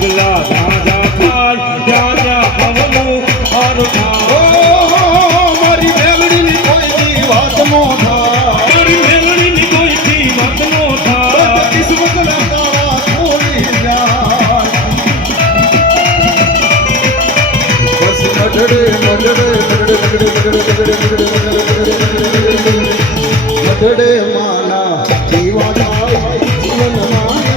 પગલા ધાજા થાય ત્યાં ત્યાં હવનું હારું થાય મારી મેલડીની કોઈ દી વાત નો થાય મારી મેલડીની કોઈ દી વાત નો થાય કિસ્મતના તાળા ખોલી જાય બસ મઢડે માના જીવા જાય જીવનમાં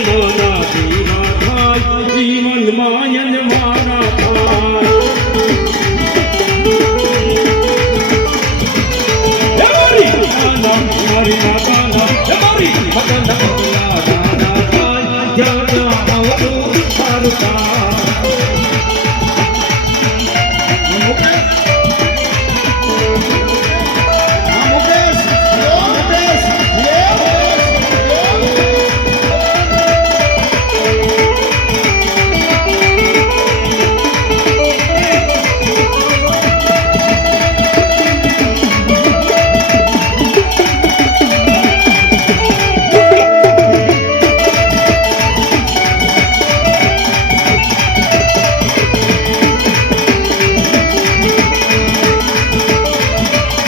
મોના